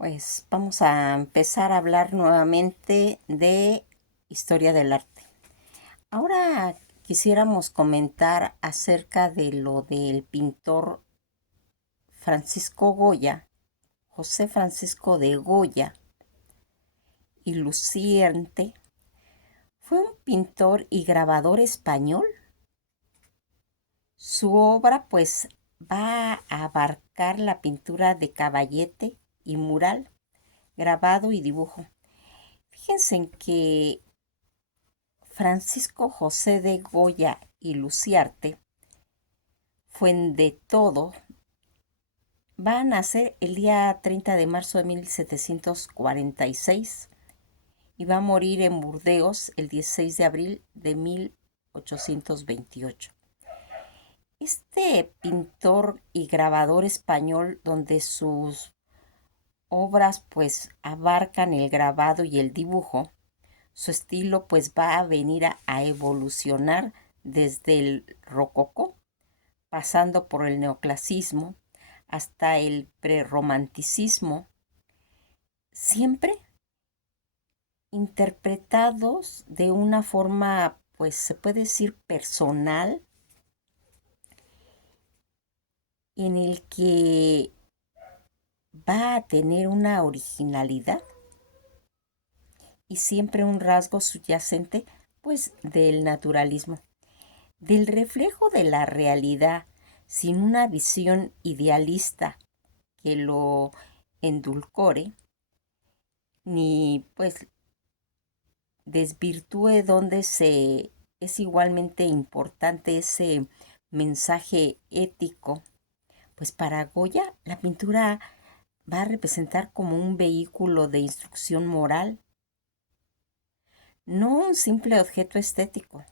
Pues vamos a empezar a hablar nuevamente de historia del arte. Ahora quisiéramos comentar acerca de lo del pintor Francisco Goya, José Francisco de Goya y Luciente. Fue un pintor y grabador español. Su obra pues va a abarcar la pintura de caballete y mural, grabado y dibujo. Fíjense en que Francisco José de Goya y Luciarte Fuendetodo va a nacer el día 30 de marzo de 1746 y va a morir en Burdeos el 16 de abril de 1828. Este pintor y grabador español, donde sus obras pues abarcan el grabado y el dibujo, su estilo pues va a venir a evolucionar desde el rococó, pasando por el neoclasismo hasta el prerromanticismo, siempre interpretados de una forma, pues se puede decir personal, en el que va a tener una originalidad y siempre un rasgo subyacente, pues del naturalismo, del reflejo de la realidad, sin una visión idealista que lo endulcore, ni pues desvirtúe donde es igualmente importante ese mensaje ético. Pues para Goya la pintura va a representar como un vehículo de instrucción moral, no un simple objeto estético.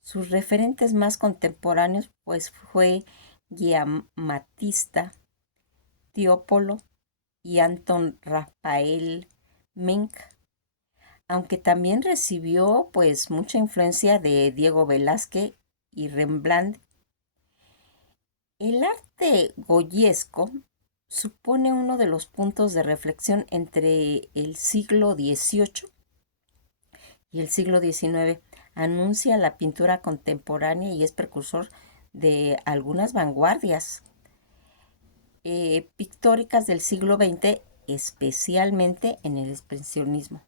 Sus referentes más contemporáneos pues fue Giambattista, Tiepolo y Anton Raphael Mengs, aunque también recibió pues mucha influencia de Diego Velázquez y Rembrandt. El arte goyesco supone uno de los puntos de reflexión entre el siglo XVIII y el siglo XIX. Anuncia la pintura contemporánea y es precursor de algunas vanguardias pictóricas del siglo XX, especialmente en el expresionismo.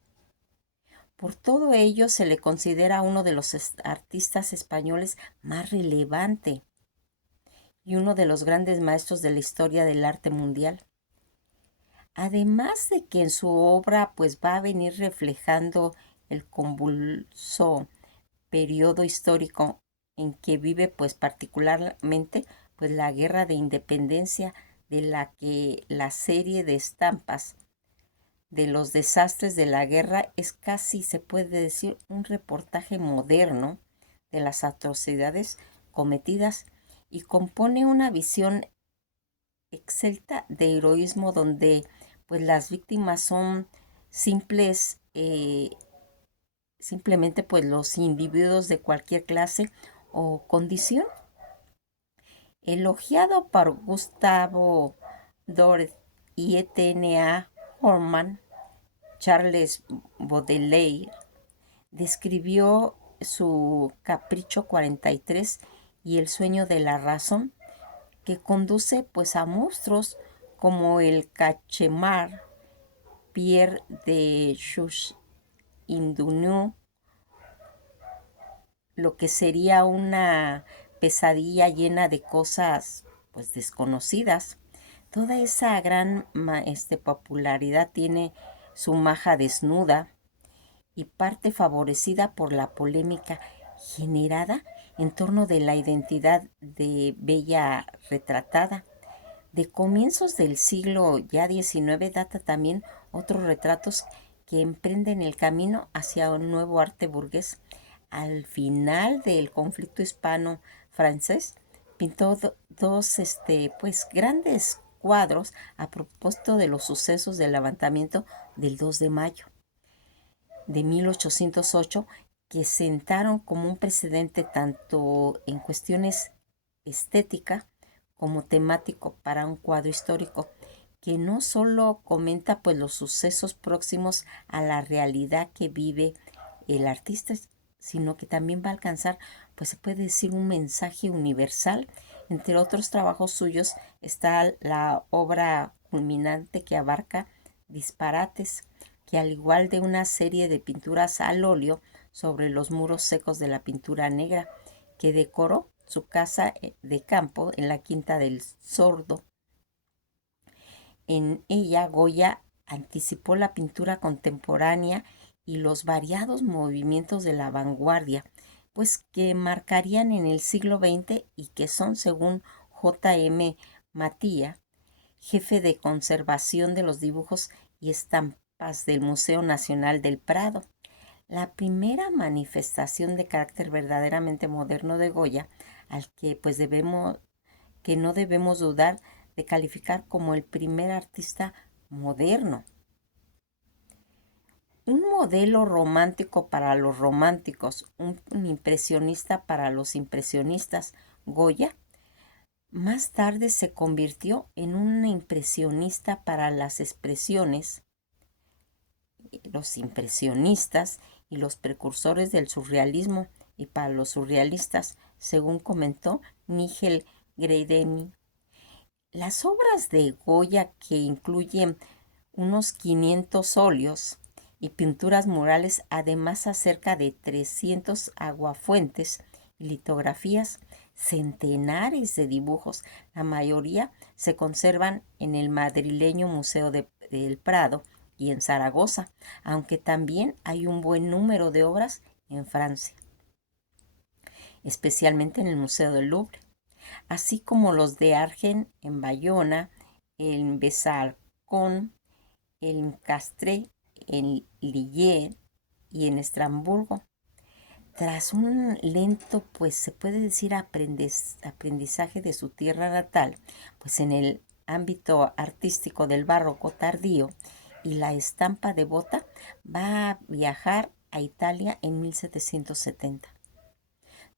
Por todo ello se le considera uno de los artistas españoles más relevante y uno de los grandes maestros de la historia del arte mundial. Además de que en su obra pues va a venir reflejando el convulso periodo histórico en que vive pues particularmente pues la guerra de independencia, de la que la serie de estampas de los desastres de la guerra es casi, se puede decir, un reportaje moderno de las atrocidades cometidas y compone una visión excelta de heroísmo donde pues las víctimas son simples, simplemente pues los individuos de cualquier clase o condición. Elogiado por Gustavo Doré y E.T.N.A. Horman, Charles Baudelaire describió su Capricho 43 y el sueño de la razón, que conduce pues a monstruos como el Cachemar, Pierre de Indunu, lo que sería una pesadilla llena de cosas pues desconocidas. Toda esa gran popularidad tiene su maja desnuda y parte favorecida por la polémica generada en torno de la identidad de Bella retratada. De comienzos del siglo ya XIX data también otros retratos que emprenden el camino hacia un nuevo arte burgués. Al final del conflicto hispano-francés pintó dos pues grandes cuadros a propósito de los sucesos del levantamiento del 2 de mayo de 1808, que sentaron como un precedente tanto en cuestiones estética como temático para un cuadro histórico. que no solo comenta pues los sucesos próximos a la realidad que vive el artista, sino que también va a alcanzar, pues se puede decir, un mensaje universal. Entre otros trabajos suyos está la obra culminante que abarca Disparates, que al igual de una serie de pinturas al óleo sobre los muros secos de la pintura negra, que decoró su casa de campo en la Quinta del Sordo. En ella Goya anticipó la pintura contemporánea y los variados movimientos de la vanguardia, pues que marcarían en el siglo XX y que son, según J.M. Mattia, jefe de conservación de los dibujos y estampas del Museo Nacional del Prado, la primera manifestación de carácter verdaderamente moderno de Goya, al que pues no debemos dudar de calificar como el primer artista moderno. Un modelo romántico para los románticos, un impresionista para los impresionistas, Goya más tarde se convirtió en un impresionista para las expresiones, los impresionistas y los precursores del surrealismo, y para los surrealistas, según comentó Nigel Greidemi. Las obras de Goya, que incluyen unos 500 óleos y pinturas murales, además acerca de 300 aguafuentes y litografías, centenares de dibujos, la mayoría se conservan en el madrileño Museo del Prado y en Zaragoza, aunque también hay un buen número de obras en Francia, especialmente en el Museo del Louvre, así como los de Argent en Bayona, en Besançon, en Castres, en Lille y en Estrasburgo. Tras un lento, pues se puede decir, aprendizaje de su tierra natal, pues en el ámbito artístico del barroco tardío y la estampa devota, va a viajar a Italia en 1770,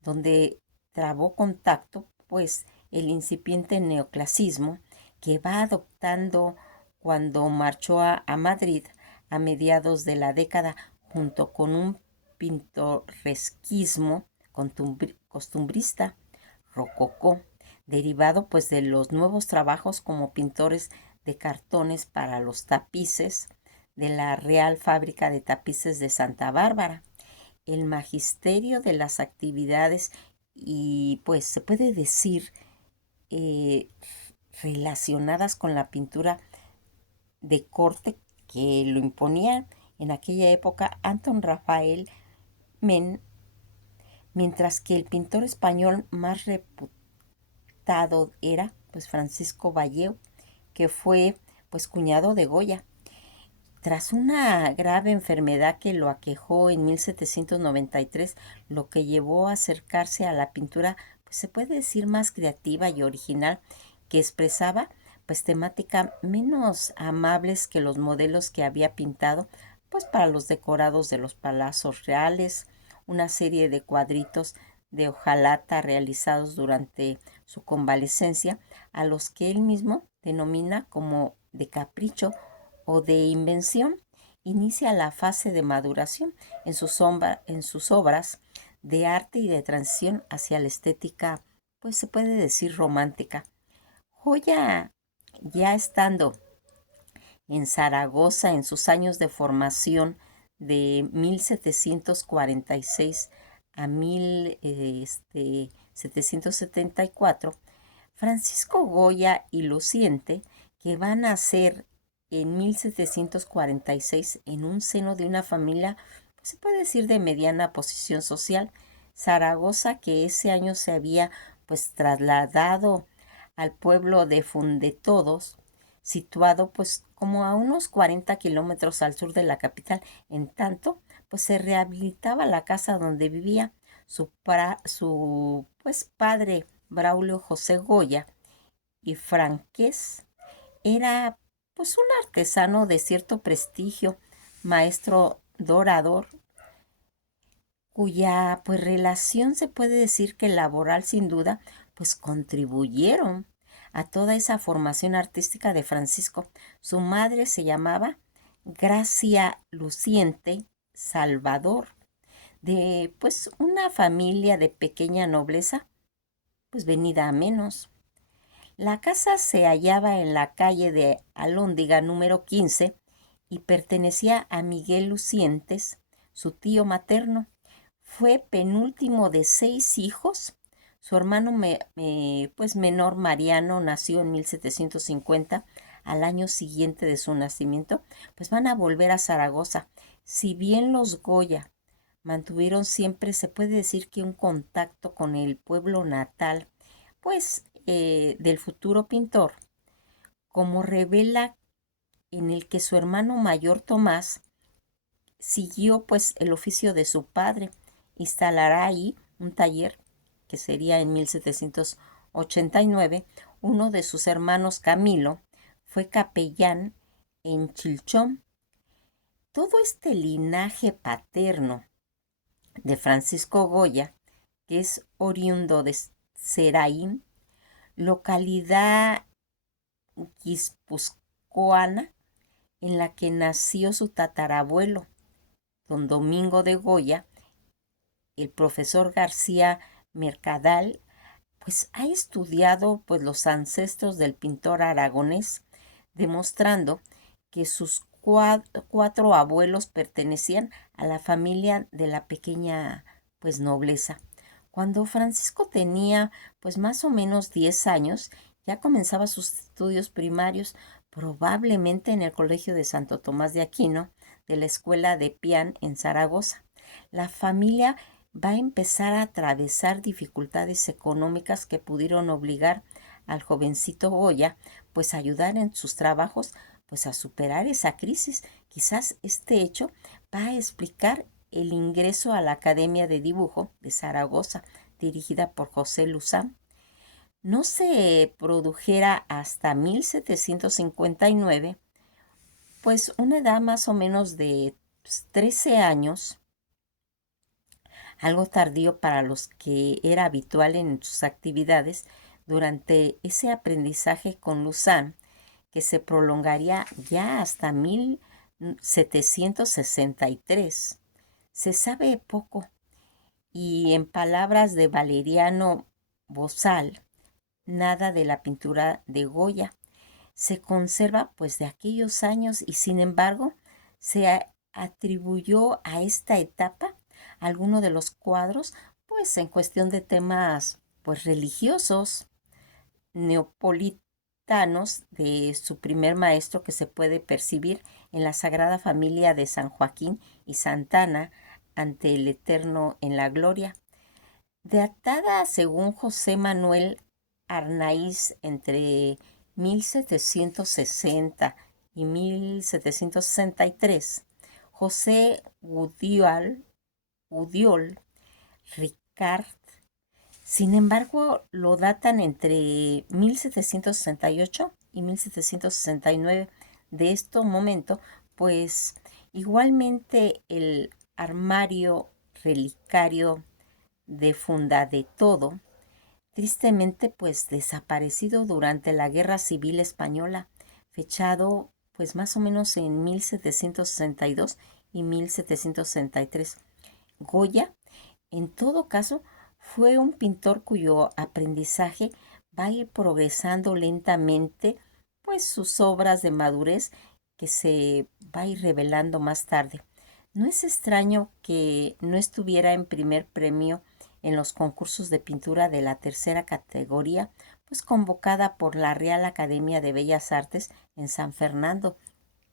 donde trabó contacto pues el incipiente neoclasismo que va adoptando cuando marchó a Madrid a mediados de la década, junto con un pintoresquismo costumbrista rococó, derivado pues de los nuevos trabajos como pintores de cartones para los tapices de la Real Fábrica de Tapices de Santa Bárbara. El magisterio de las actividades y pues se puede decir eh, relacionadas con la pintura de corte que lo imponía en aquella época Anton Rafael Men, mientras que el pintor español más reputado era pues Francisco Valleu, que fue pues cuñado de Goya. Tras una grave enfermedad que lo aquejó en 1793, lo que llevó a acercarse a la pintura, pues se puede decir, más creativa y original, que expresaba pues temática menos amables que los modelos que había pintado pues para los decorados de los palacios reales, una serie de cuadritos de hojalata realizados durante su convalecencia, a los que él mismo denomina como de capricho o de invención. Inicia la fase de maduración en sus obras de arte y de transición hacia la estética, pues se puede decir, romántica. Goya, ya estando en Zaragoza en sus años de formación de 1746 a 1774, Francisco Goya y Luciente, que van a ser en 1746 en un seno de una familia, pues se puede decir, de mediana posición social. Zaragoza, que ese año se había pues trasladado al pueblo de Fundetodos, situado pues como a unos 40 kilómetros al sur de la capital. En tanto, pues se rehabilitaba la casa donde vivía su pues padre Braulio José Goya, y Franqués era pues un artesano de cierto prestigio, maestro dorador, cuya pues relación se puede decir que laboral sin duda pues contribuyeron a toda esa formación artística de Francisco. Su madre se llamaba Gracia Luciente Salvador, de pues una familia de pequeña nobleza, pues venida a menos. La casa se hallaba en la calle de Alhóndiga número 15 y pertenecía a Miguel Lucientes, su tío materno. Fue penúltimo de 6 hijos. Su hermano pues menor Mariano nació en 1750. Al año siguiente de su nacimiento, pues van a volver a Zaragoza. Si bien los Goya mantuvieron siempre, se puede decir que un contacto con el pueblo natal, pues del futuro pintor, como revela en el que su hermano mayor Tomás siguió pues el oficio de su padre, instalará ahí un taller que sería en 1789. Uno de sus hermanos, Camilo, fue capellán en Chilchón. Todo este linaje paterno de Francisco Goya, que es oriundo de Seraín, localidad guipuzcoana, en la que nació su tatarabuelo, don Domingo de Goya. El profesor García Mercadal pues ha estudiado pues los ancestros del pintor aragonés, demostrando que sus 4 abuelos pertenecían a la familia de la pequeña pues nobleza. Cuando Francisco tenía pues más o menos 10 años, ya comenzaba sus estudios primarios, probablemente en el Colegio de Santo Tomás de Aquino, de la Escuela de Pian en Zaragoza. La familia va a empezar a atravesar dificultades económicas que pudieron obligar al jovencito Goya pues a ayudar en sus trabajos pues a superar esa crisis. Quizás este hecho va a explicar el ingreso a la Academia de Dibujo de Zaragoza, dirigida por José Luzán. No se produjera hasta 1759, pues una edad más o menos de 13 años, algo tardío para los que era habitual en sus actividades durante ese aprendizaje con Luzán, que se prolongaría ya hasta 1763. Se sabe poco y, en palabras de Valeriano Bozal, nada de la pintura de Goya se conserva pues de aquellos años, y sin embargo se atribuyó a esta etapa alguno de los cuadros pues en cuestión de temas pues religiosos neapolitanos de su primer maestro, que se puede percibir en la Sagrada Familia de San Joaquín y Santana ante el Eterno en la gloria. Datada según José Manuel Arnaiz entre 1760 y 1763, José Udiol Ricard, sin embargo, lo datan entre 1768 y 1769. De este momento, pues igualmente el armario relicario de Funda de Todo, tristemente pues desaparecido durante la Guerra Civil Española, fechado pues más o menos en 1762 y 1763. Goya, en todo caso, fue un pintor cuyo aprendizaje va a ir progresando lentamente, pues sus obras de madurez que se va a ir revelando más tarde. No es extraño que no estuviera en primer premio en los concursos de pintura de la tercera categoría, pues convocada por la Real Academia de Bellas Artes en San Fernando,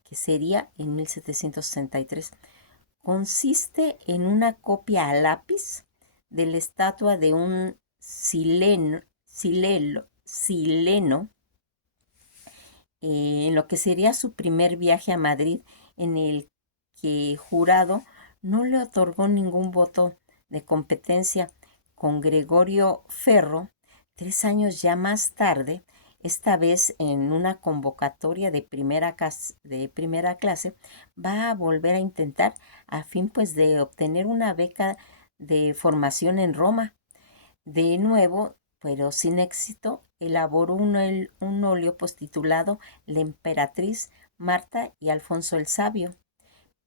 que sería en 1763. Consiste en una copia a lápiz de la estatua de un sileno, en lo que sería su primer viaje a Madrid, en el que jurado no le otorgó ningún voto de competencia. Con Gregorio Ferro, 3 años ya más tarde, esta vez en una convocatoria de primera clase, va a volver a intentar a fin pues de obtener una beca de formación en Roma. De nuevo, pero sin éxito, elaboró un óleo pues titulado La emperatriz Marta y Alfonso el Sabio,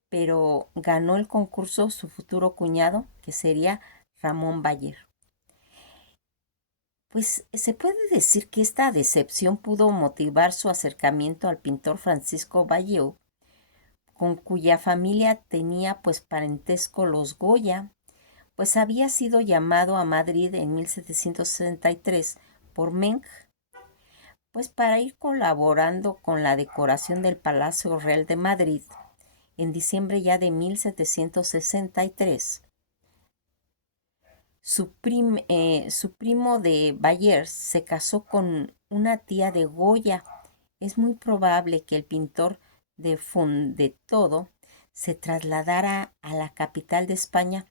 pero ganó el concurso su futuro cuñado, que sería Ramón Bayer. Pues se puede decir que esta decepción pudo motivar su acercamiento al pintor Francisco Bayeu, con cuya familia tenía pues parentesco los Goya, pues había sido llamado a Madrid en 1763 por Meng, pues para ir colaborando con la decoración del Palacio Real de Madrid en diciembre ya de 1763. Su primo de Bayers se casó con una tía de Goya. Es muy probable que el pintor de todo se trasladara a la capital de España.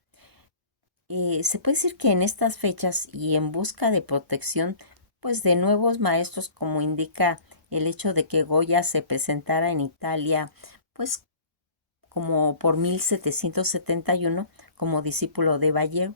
Se puede decir que en estas fechas y en busca de protección pues de nuevos maestros, como indica el hecho de que Goya se presentara en Italia pues como por 1771 como discípulo de Bayer.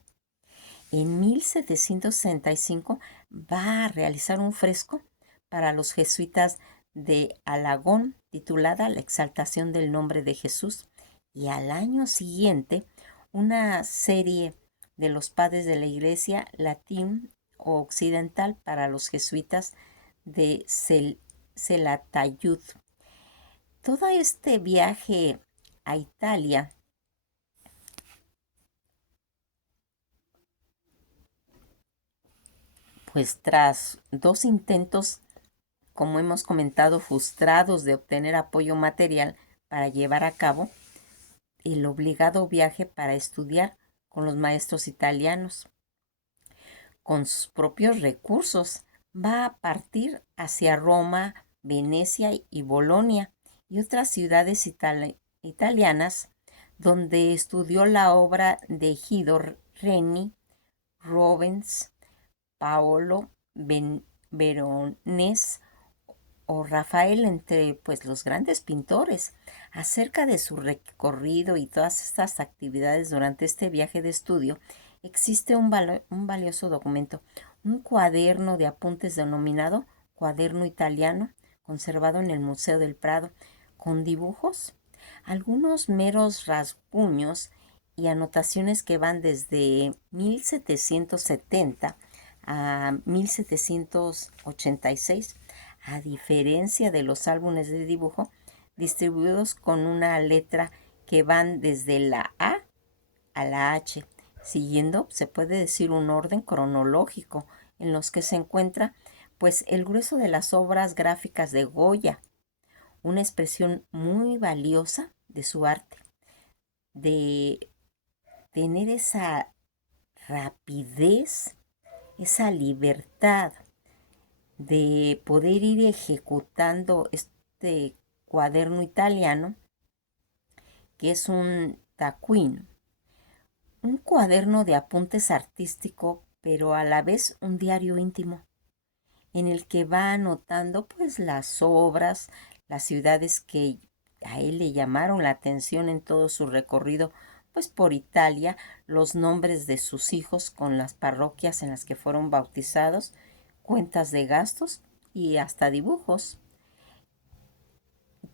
En 1765 va a realizar un fresco para los jesuitas de Alagón titulada La exaltación del nombre de Jesús, y al año siguiente una serie de los padres de la iglesia latín o occidental para los jesuitas de Calatayud. Todo este viaje a Italia pues tras dos intentos, como hemos comentado, frustrados de obtener apoyo material para llevar a cabo el obligado viaje para estudiar con los maestros italianos. Con sus propios recursos va a partir hacia Roma, Venecia y Bolonia y otras ciudades italianas, donde estudió la obra de Guido Reni, Rubens, Paolo Veronese o Rafael, entre pues los grandes pintores. Acerca de su recorrido y todas estas actividades durante este viaje de estudio, existe un valioso documento, un cuaderno de apuntes denominado Cuaderno Italiano, conservado en el Museo del Prado, con dibujos, algunos meros rasguños y anotaciones que van desde 1770 a 1786, a diferencia de los álbumes de dibujo distribuidos con una letra que van desde la A a la H, siguiendo, se puede decir, un orden cronológico en los que se encuentra pues el grueso de las obras gráficas de Goya, una expresión muy valiosa de su arte, de tener esa rapidez, esa libertad de poder ir ejecutando este cuaderno italiano, que es un taccuino, un cuaderno de apuntes artístico, pero a la vez un diario íntimo, en el que va anotando pues las obras, las ciudades que a él le llamaron la atención en todo su recorrido pues por Italia, los nombres de sus hijos con las parroquias en las que fueron bautizados, cuentas de gastos y hasta dibujos.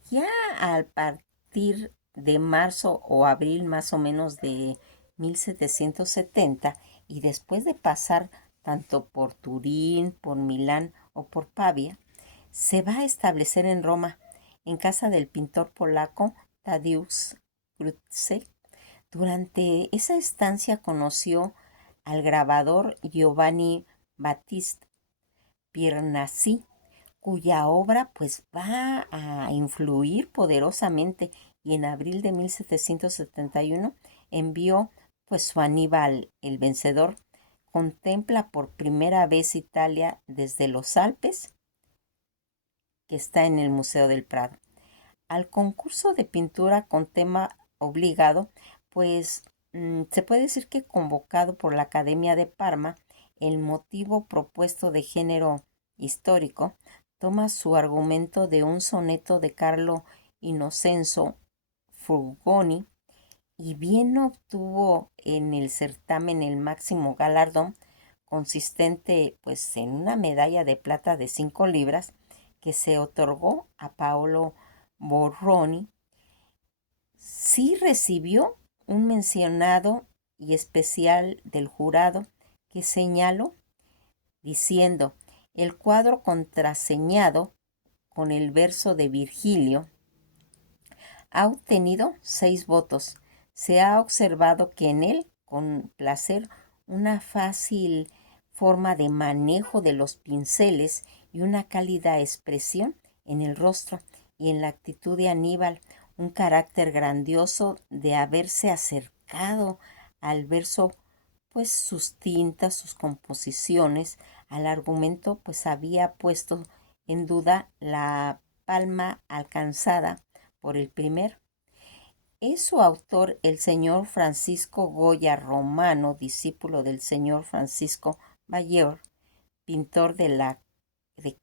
Ya al partir de marzo o abril más o menos de 1770, y después de pasar tanto por Turín, por Milán o por Pavia, se va a establecer en Roma, en casa del pintor polaco Tadeusz Grutze. Durante esa estancia conoció al grabador Giovanni Battista Piranesi, cuya obra pues va a influir poderosamente, y en abril de 1771 envió pues su Aníbal el Vencedor. Contempla por primera vez Italia desde los Alpes, que está en el Museo del Prado. Al concurso de pintura con tema obligado, pues se puede decir que convocado por la Academia de Parma, el motivo propuesto de género histórico toma su argumento de un soneto de Carlo Innocenzo Frugoni, y bien obtuvo en el certamen el máximo galardón consistente pues en una medalla de plata de 5 libras que se otorgó a Paolo Borroni, sí recibió un mencionado y especial del jurado que señaló diciendo: el cuadro contraseñado con el verso de Virgilio ha obtenido 6 votos. Se ha observado que en él, con placer, una fácil forma de manejo de los pinceles y una cálida expresión en el rostro y en la actitud de Aníbal, un carácter grandioso de haberse acercado al verso, pues sus tintas, sus composiciones, al argumento, pues había puesto en duda la palma alcanzada por el primer. Es su autor el señor Francisco Goya Romano, discípulo del señor Francisco Bayer, pintor de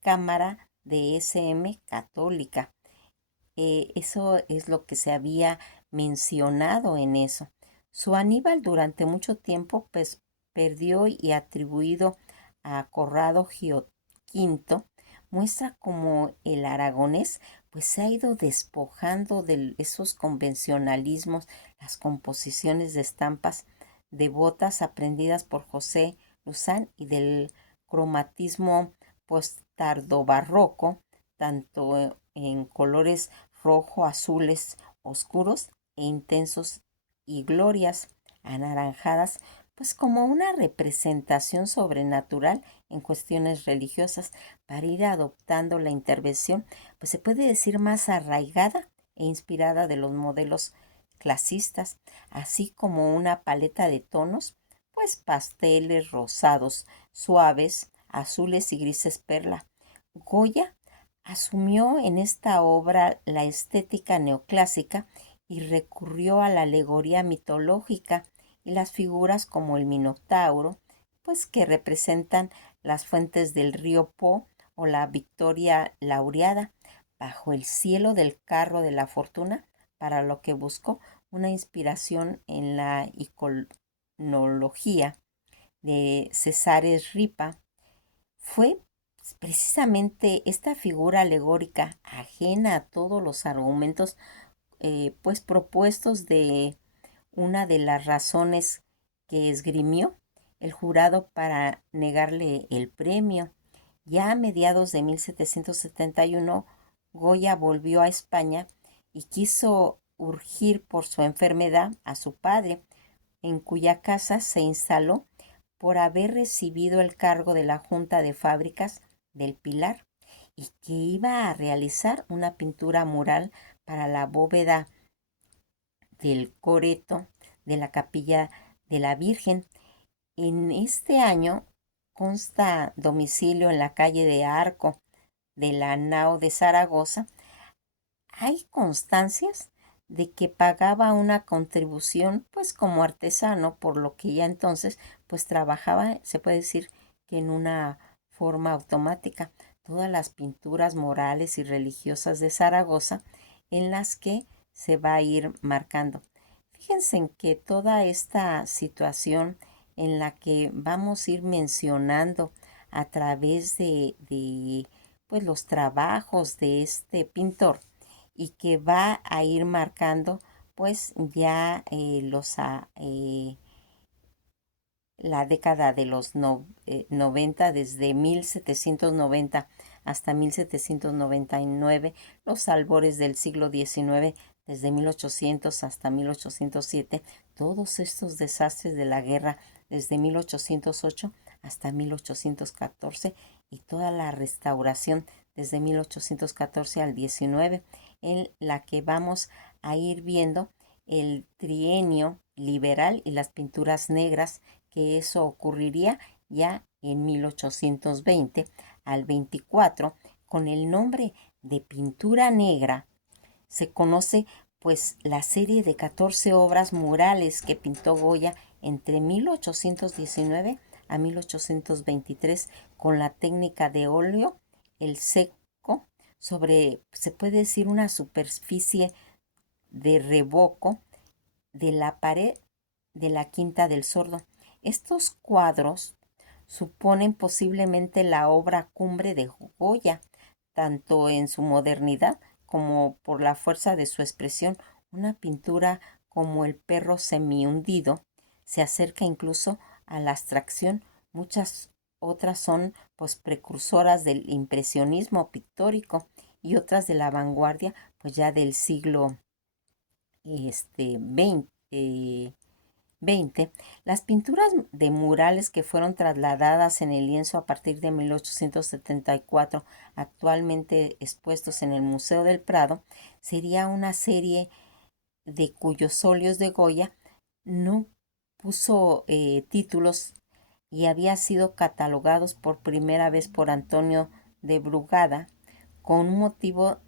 cámara de S.M. Católica. Eso es lo que se había mencionado en eso. Su Aníbal durante mucho tiempo pues perdió y atribuido a Corrado Gioquinto, muestra como el aragonés pues se ha ido despojando de esos convencionalismos, las composiciones de estampas devotas aprendidas por José Luzán y del cromatismo pues tardobarroco, tanto en colores rojo, azules, oscuros e intensos y glorias anaranjadas, pues como una representación sobrenatural en cuestiones religiosas para ir adoptando la intervención, pues se puede decir más arraigada e inspirada de los modelos clasistas, así como una paleta de tonos, pues pasteles, rosados, suaves, azules y grises perla. Goya asumió en esta obra la estética neoclásica y recurrió a la alegoría mitológica y las figuras como el Minotauro, pues que representan las fuentes del río Po o la Victoria Laureada, bajo el cielo del carro de la fortuna, para lo que buscó una inspiración en la iconología de Césares Ripa. Fue precisamente esta figura alegórica, ajena a todos los argumentos pues propuestos, de una de las razones que esgrimió el jurado para negarle el premio. Ya a mediados de 1771, Goya volvió a España y quiso urgir por su enfermedad a su padre, en cuya casa se instaló por haber recibido el cargo de la Junta de Fábricas del Pilar y que iba a realizar una pintura mural para la bóveda del coreto de la capilla de la Virgen. En este año consta domicilio en la calle de Arco de la Nao de Zaragoza. Hay constancias de que pagaba una contribución pues como artesano, por lo que ya entonces pues trabajaba, se puede decir que en una forma automática, todas las pinturas morales y religiosas de Zaragoza en las que se va a ir marcando. Fíjense en que toda esta situación en la que vamos a ir mencionando a través de pues los trabajos de este pintor, y que va a ir marcando pues ya la década de los 90, desde 1790 hasta 1799, los albores del siglo XIX, desde 1800 hasta 1807, todos estos desastres de la guerra desde 1808 hasta 1814 y toda la restauración desde 1814 al 19, en la que vamos a ir viendo el trienio liberal y las pinturas negras, que eso ocurriría ya en 1820 al 24, con el nombre de pintura negra. Se conoce pues la serie de 14 obras murales que pintó Goya entre 1819 a 1823 con la técnica de óleo, el seco, sobre, se puede decir, una superficie de revoco de la pared de la Quinta del Sordo. Estos cuadros suponen posiblemente la obra cumbre de Goya, tanto en su modernidad como por la fuerza de su expresión. Una pintura como El perro semihundido se acerca incluso a la abstracción. Muchas otras son pues precursoras del impresionismo pictórico y otras de la vanguardia pues ya del siglo 20. Las pinturas de murales que fueron trasladadas en el lienzo a partir de 1874, actualmente expuestos en el Museo del Prado, sería una serie de cuyos óleos de Goya no puso títulos y había sido catalogados por primera vez por Antonio de Brugada con un motivo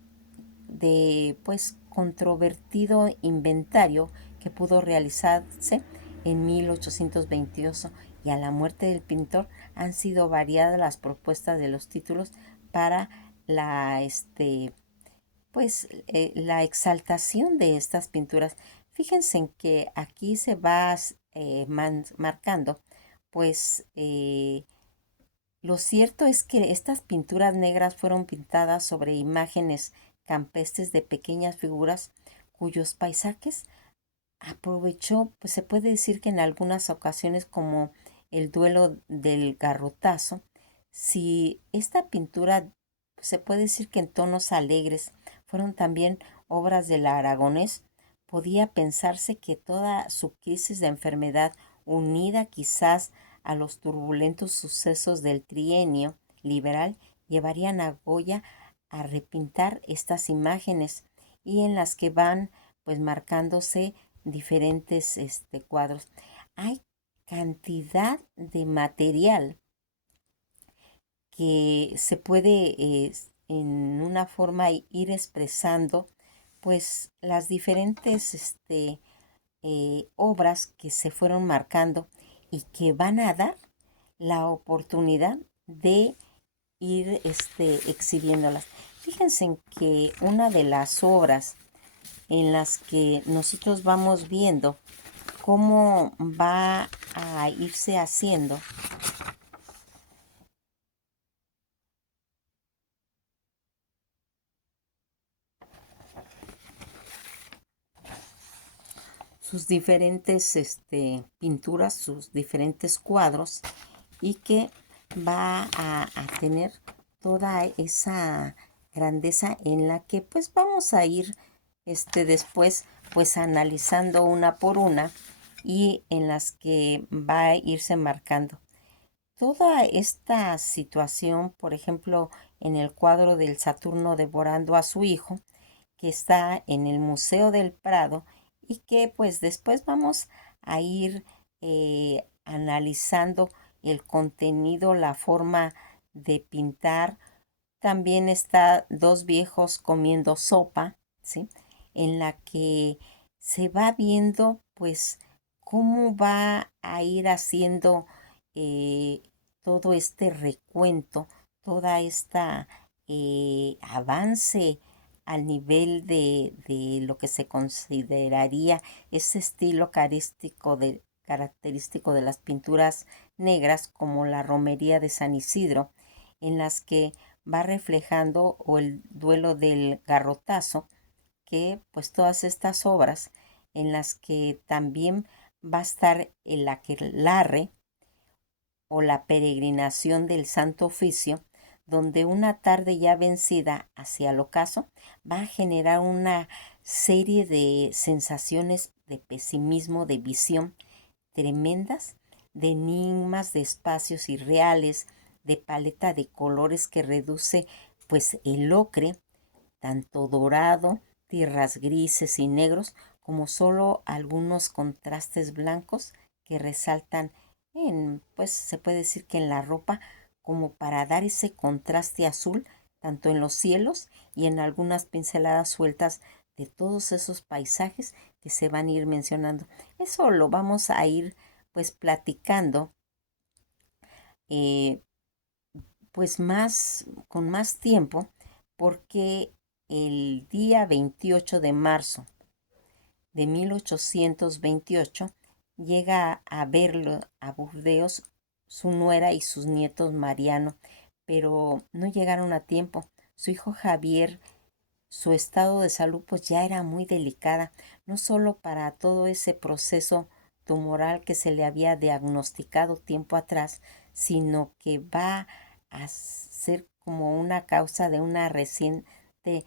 de pues controvertido inventario que pudo realizarse en 1822, y a la muerte del pintor han sido variadas las propuestas de los títulos para la la exaltación de estas pinturas. Fíjense en que aquí se va marcando pues lo cierto es que estas pinturas negras fueron pintadas sobre imágenes campestres de pequeñas figuras cuyos paisajes aprovechó, pues se puede decir que en algunas ocasiones, como el duelo del garrotazo. Si esta pintura se puede decir que en tonos alegres fueron también obras del aragonés, podía pensarse que toda su crisis de enfermedad, unida quizás a los turbulentos sucesos del trienio liberal, llevarían a Goya a repintar estas imágenes, y en las que van pues marcándose diferentes cuadros. Hay cantidad de material que se puede en una forma ir expresando pues las diferentes obras que se fueron marcando y que van a dar la oportunidad de ir exhibiéndolas. Fíjense en que una de las obras en las que nosotros vamos viendo cómo va a irse haciendo sus diferentes pinturas, sus diferentes cuadros, y que va a tener toda esa grandeza en la que pues vamos a ir después pues analizando una por una, y en las que va a irse marcando toda esta situación. Por ejemplo, en el cuadro del Saturno devorando a su hijo, que está en el Museo del Prado, y que pues después vamos a ir analizando el contenido, la forma de pintar. También está Dos viejos comiendo sopa, ¿sí? En la que se va viendo pues cómo va a ir haciendo eh, todo este recuento, toda esta avance al nivel de lo que se consideraría ese estilo característico de las pinturas negras, como la romería de San Isidro, en las que va reflejando, o el duelo del garrotazo, que pues todas estas obras en las que también va a estar el aquelarre o la peregrinación del Santo Oficio, donde una tarde ya vencida hacia el ocaso va a generar una serie de sensaciones de pesimismo, de visión tremendas, de enigmas, de espacios irreales, de paleta de colores que reduce pues el ocre, tanto dorado, tierras grises y negros, como solo algunos contrastes blancos que resaltan pues se puede decir que en la ropa, como para dar ese contraste azul, tanto en los cielos y en algunas pinceladas sueltas de todos esos paisajes que se van a ir mencionando. Eso lo vamos a ir pues platicando eh, pues más, con más tiempo, porque el día 28 de marzo de 1828 llega a verlo a Burdeos su nuera y sus nietos Mariano, pero no llegaron a tiempo. Su hijo Javier, su estado de salud pues ya era muy delicada, no solo para todo ese proceso tumoral que se le había diagnosticado tiempo atrás, sino que va a ser como una causa de una reciente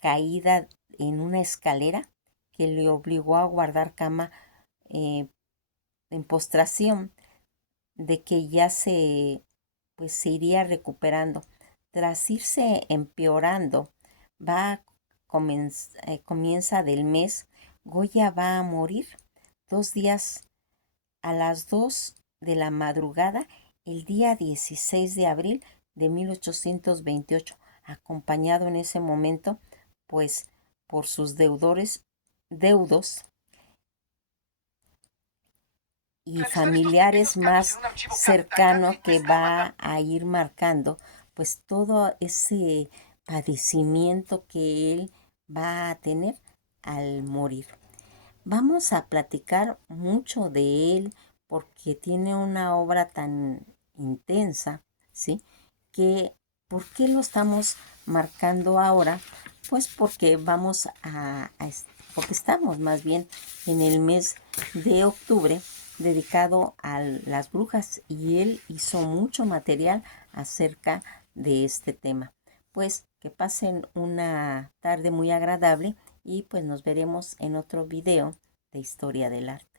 caída en una escalera que le obligó a guardar cama eh, en postración, de que ya pues se iría recuperando. Tras irse empeorando, comienza del mes, Goya va a morir 2 días a las 2 de la madrugada, el día 16 de abril de 1828, acompañado en ese momento, pues, por sus deudos y familiares más cercanos, que va a ir marcando pues todo ese padecimiento que él va a tener al morir. Vamos a platicar mucho de él porque tiene una obra tan intensa, ¿sí? Que, ¿por qué lo estamos marcando ahora? Pues porque porque estamos más bien en el mes de octubre dedicado a las brujas, y él hizo mucho material acerca de este tema. Pues que pasen una tarde muy agradable y pues nos veremos en otro video de Historia del Arte.